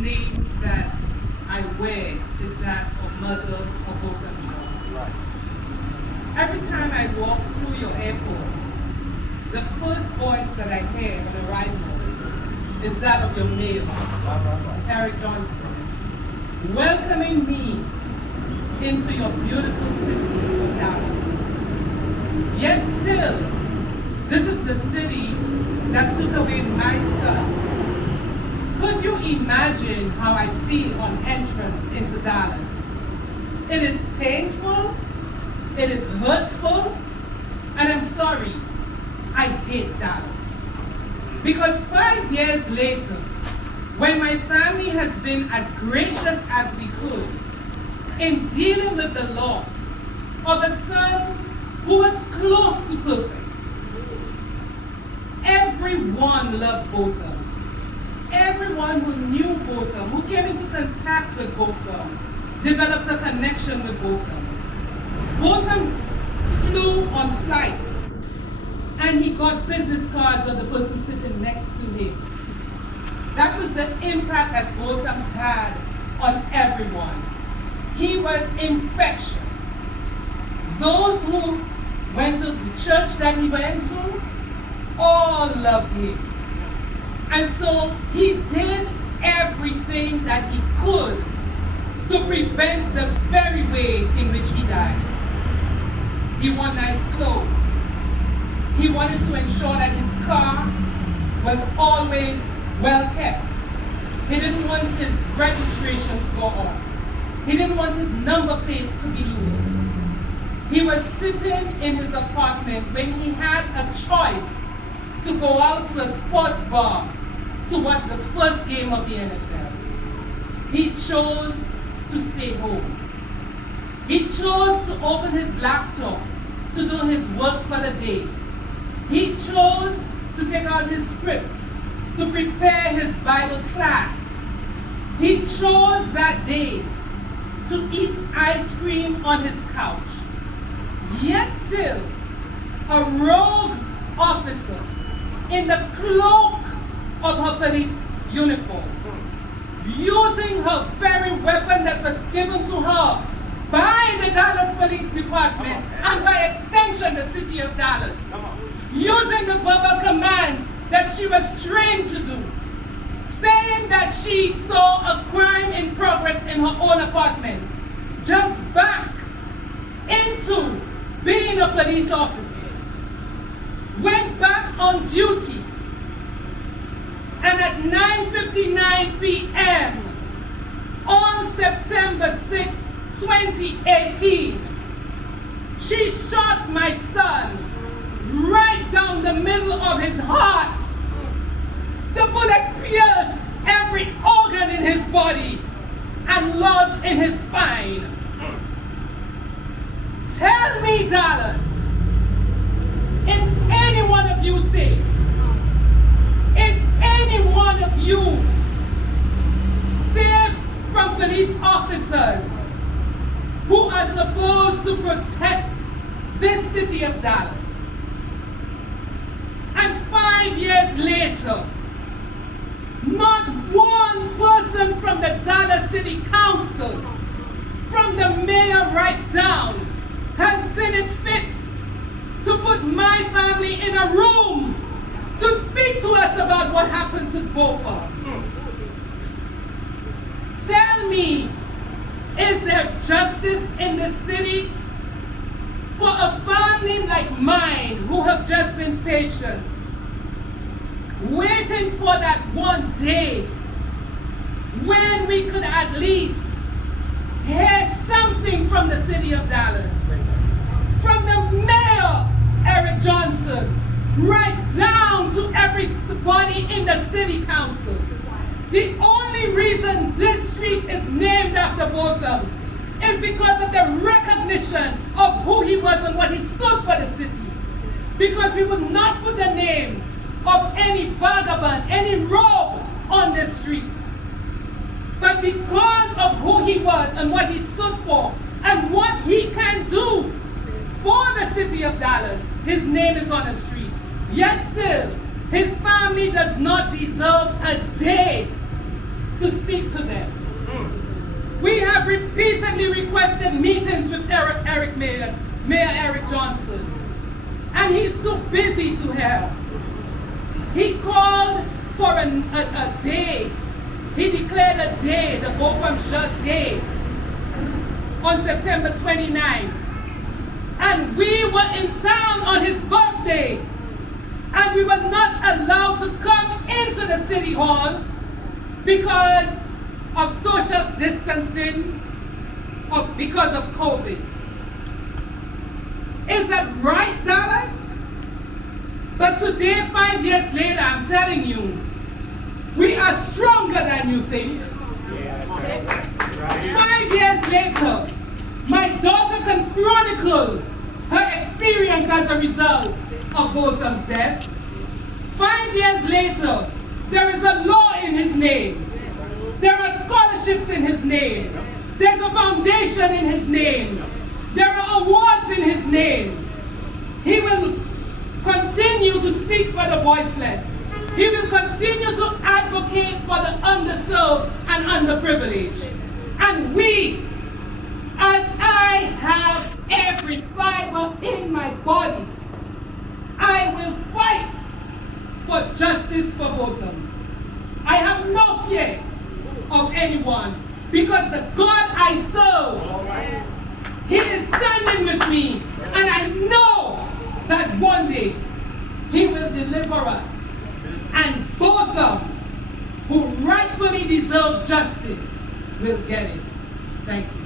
name that I wear is that of Mother of Botham Jean. Right. Every time I walk through your airport, the first voice that I hear on arrival is that of your mayor, Eric Johnson, welcoming me into your beautiful city of Dallas. Yet still, this is the city that took away my son. Could you imagine how I feel on entrance into Dallas? It is painful, it is hurtful, and I'm sorry, I hate Dallas. Because 5 years later, when my family has been as gracious as we could in dealing with the loss of a son who was close to perfect, everyone loved Botham. Everyone who knew Botham, who came into contact with Botham, developed a connection with Botham. Botham flew on flights, and he got business cards of the person sitting next to him. That was the impact that Botham had on everyone. He was infectious. Those who went to the church that he went to, all loved him. And so he did everything that he could to prevent the very way in which he died. He wore nice clothes. He wanted to ensure that his car was always well kept. He didn't want his registration to go off. He didn't want his number plate to be loose. He was sitting in his apartment when he had a choice to go out to a sports bar to watch the first game of the NFL. He chose to stay home. He chose to open his laptop to do his work for the day. He chose to take out his script to prepare his Bible class. He chose that day to eat ice cream on his couch. Yet still, a rogue officer in the cloak of her police uniform, using her very weapon that was given to her by the Dallas Police Department and by extension the city of Dallas, using the verbal commands that she was trained to do, saying that she saw a crime in progress in her own apartment, jumped back into being a police officer, went back on duty, and at 9:59 p.m. on September 6, 2018, she shot my son right down the middle of his heart. The bullet pierced every organ in his body and lodged in his spine. Tell me, Dallas, is any one of you safe? Is any one of you safe from police officers who are supposed to protect this city of Dallas? And 5 years later, not one person from the Dallas City Council, from the mayor right down, has seen it fit to put my family in a room to speak to us about what happened to Botham. Tell me, is there justice in this city for a family like mine who have just been patient, waiting for that one day when we could at least hear something from the city of Dallas, from the mayor, Eric Johnson, right down to everybody in the city council. The only reason this street is named after Botham is because of the recognition of who he was and what he stood for the city. Because we would not put the name of any vagabond, any rogue on this street. But because of who he was and what he stood for and what he can do for the city of Dallas, his name is on the street. Yet still, his family does not deserve a day to speak to them. We have repeatedly requested meetings with Mayor Eric Johnson, and he's too busy to help. He called for a day. He declared a day, the Botham Jean Day, on September 29th. And we were in town on his birthday, and we were not allowed to come into the city hall because of social distancing, because of COVID. Is that right, Dallas? But today, 5 years later, I'm telling you, we are stronger than you think. 5 years later, my daughter can chronicle her experience as a result of Botham's death. 5 years later, there is a law in his name. There are scholarships in his name. There's a foundation in his name. There are awards in his name. He will continue to speak for the voiceless. He will continue to advocate for the underserved and underprivileged. And we, as I have every fiber in my body, I will fight for justice for Botham. I have no fear of anyone, because the God I serve, He is standing with me, and I know that one day He will deliver us, and Botham, who rightfully deserve justice, will get it. Thank you.